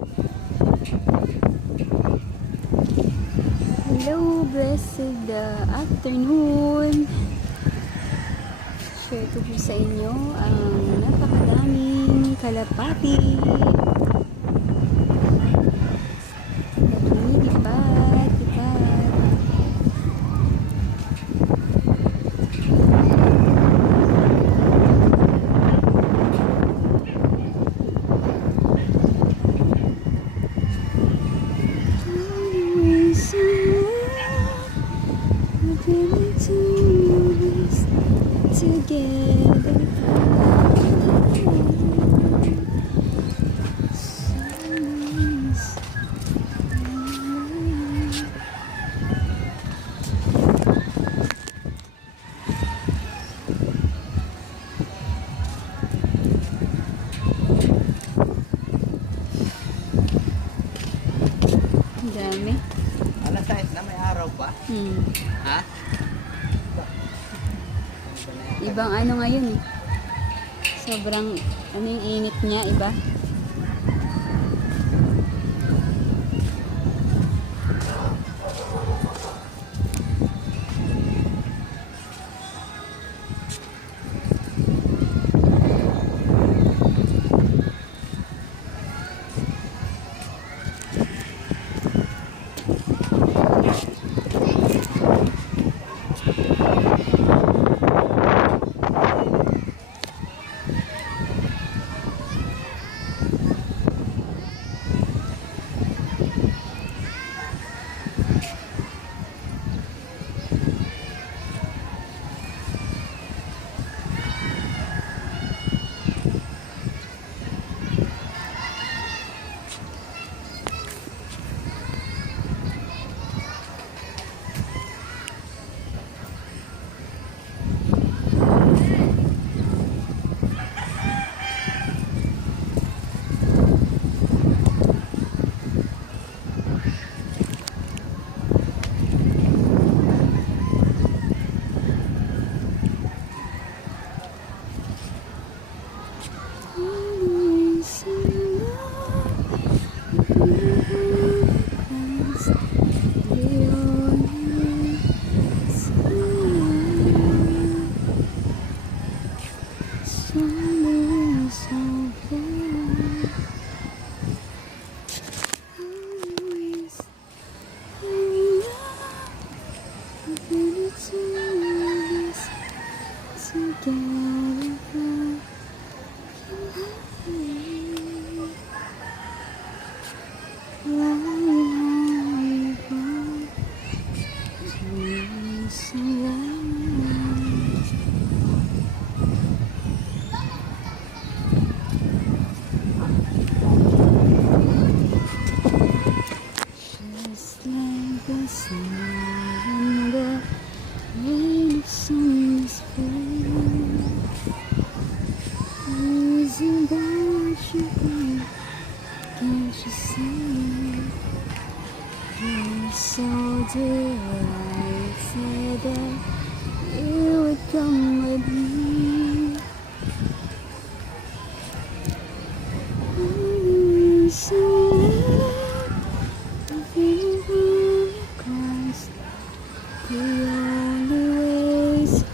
Hello, blessed afternoon. Share ko po sa inyo ang napakadaming kalapati na lumilipat-lipat. Together. Dami. Alas 6 na, may araw pa? Ha? Ibang ano ngayon eh. Sobrang ano yung init niya, iba. So dear, I said that you would come with me. So I feel across the only ways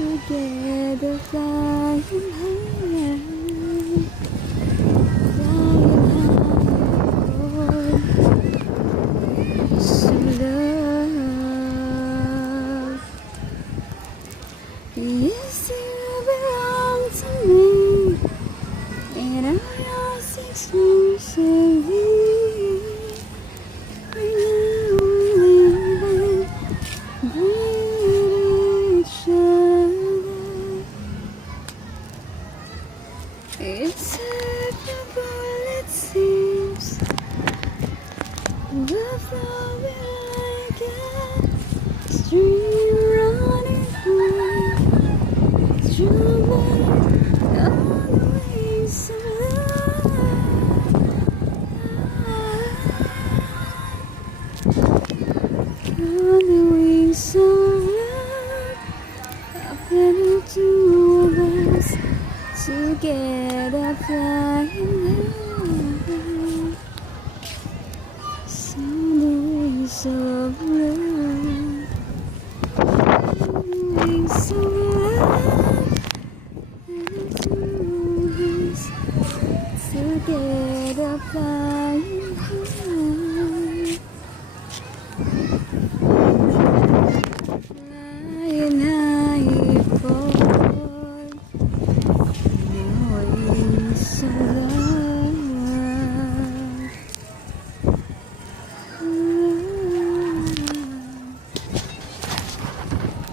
together, flying high, so love, you still belong to me, and I'm yours exclusively. It's inevitable, it seems. The flow like a stream running high, through on the waves of love. flying high. So the wings of love, wings of love, and the two of us together flying high. Flying high for the wings of love.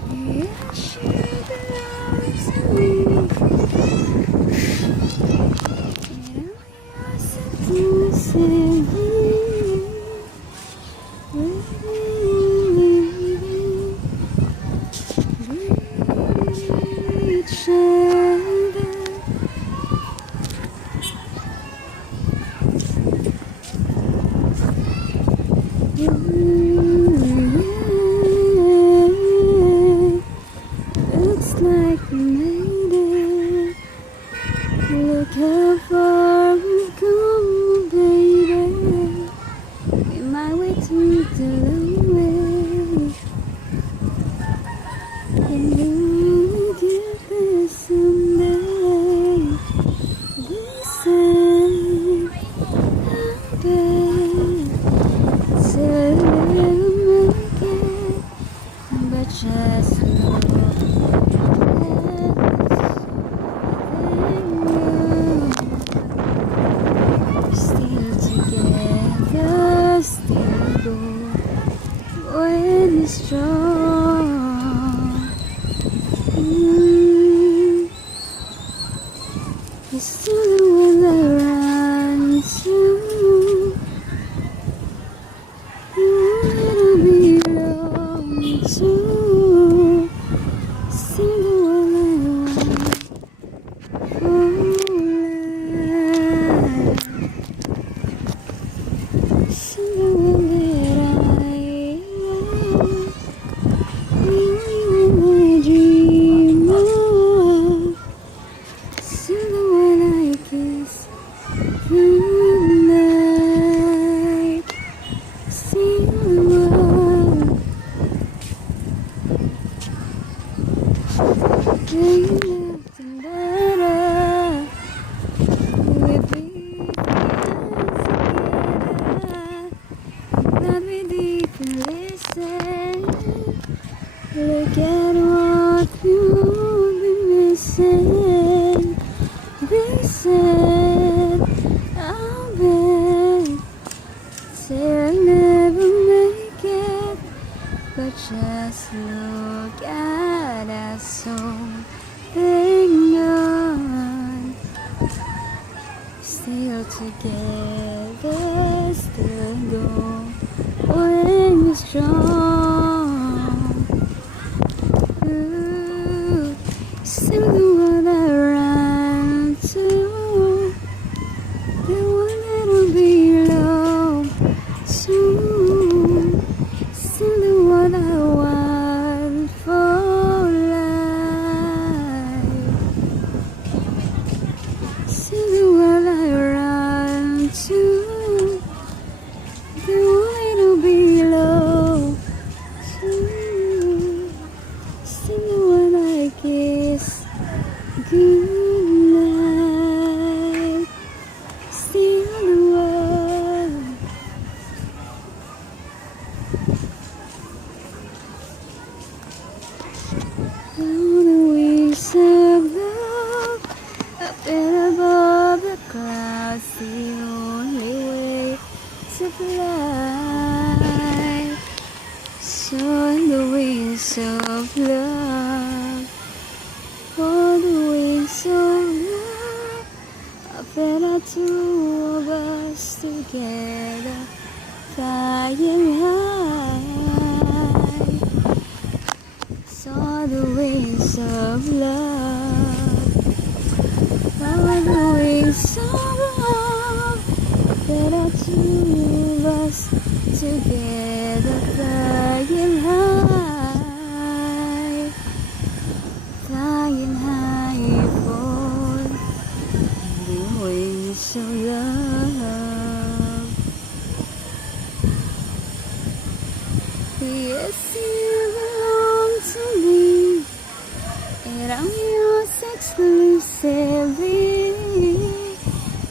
Yeah, she belongs to me. And we are set to save each other. Looks like we made it. Look how far we've come, baby. We might wait to the way. And you will get there someday. They say, I'll bet to make it, but just look at still together, still go when it's strong. It's still the one I run to. You wanna belong to. Still the one I want for life. Still the one that I love. You my dream of. Still the one I kiss goodnight. Still the one they left and better. We'd be together. Glad we didn't listen. Look at what you've been missing. They said, I'll bet they'll never make it, but just look at us holding on. Still together, still going strong. Ooh, still the one I run to, the one that'll belong to. Still the one I want for life. Still the one I run to, the one that'll belong to. Still the one I kiss goodnight. Still the one. On the wings of love, up and above the clouds, the only way to fly. So on the wings of love, on the wings of love, up and the two of us together, flying high. Saw the wings of love, on the wings of love, that are two of us together, flying high, flying high for the wings of love. Yes, you belong to me, and I'm yours exclusively.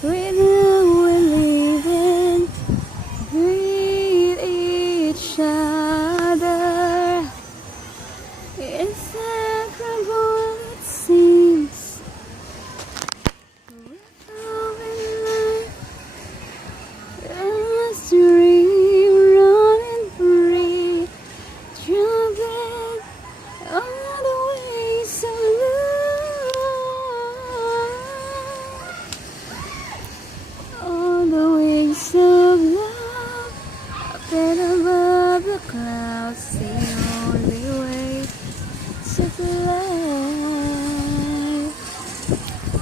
With you we're living, breathe each other. Inseparable it seems. We're in life, let's dream, running free, jumping all the ways of love, all the ways of love, up and above the clouds, the only way to fly.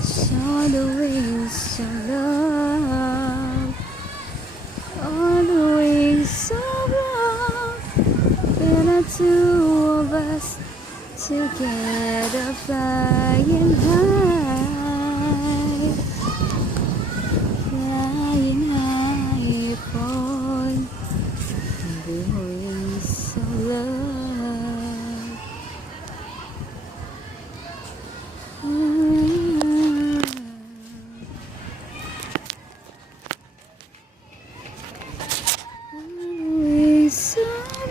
So the wings of love, all the wings of love, and the two of us together flying high, flying high upon the wings of love. Wings of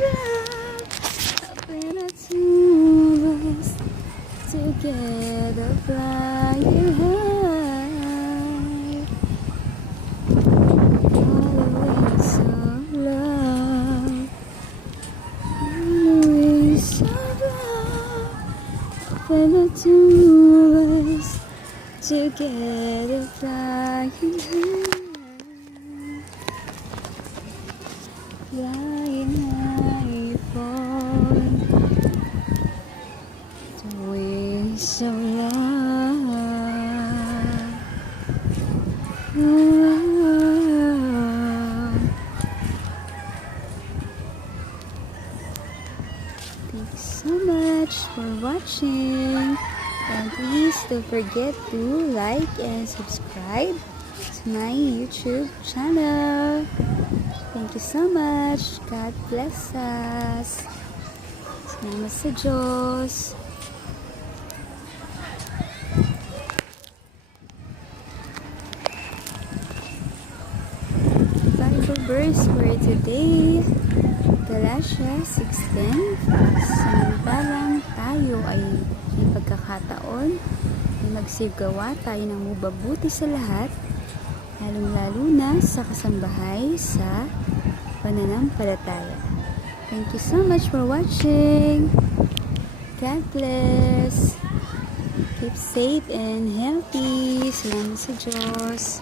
love, up in the two of us together flying high. All the wings of love, all the wings of love, up in the two of us together flying high. Flying high upon the wings of love. Thank you so much for watching, and please don't forget to like and subscribe to my YouTube channel. Thank you so much. God bless us. Salamat sa Diyos. Bible verse for today, GALACIA 6:10. Samantalang tayo ay may pagkakataon, ay magsigawa tayo ng mabuti sa lahat, lalong-lalo na sa kasambahay sa pananampalataya. Thank you so much for watching. God bless. Keep safe and healthy. Salamat sa Diyos.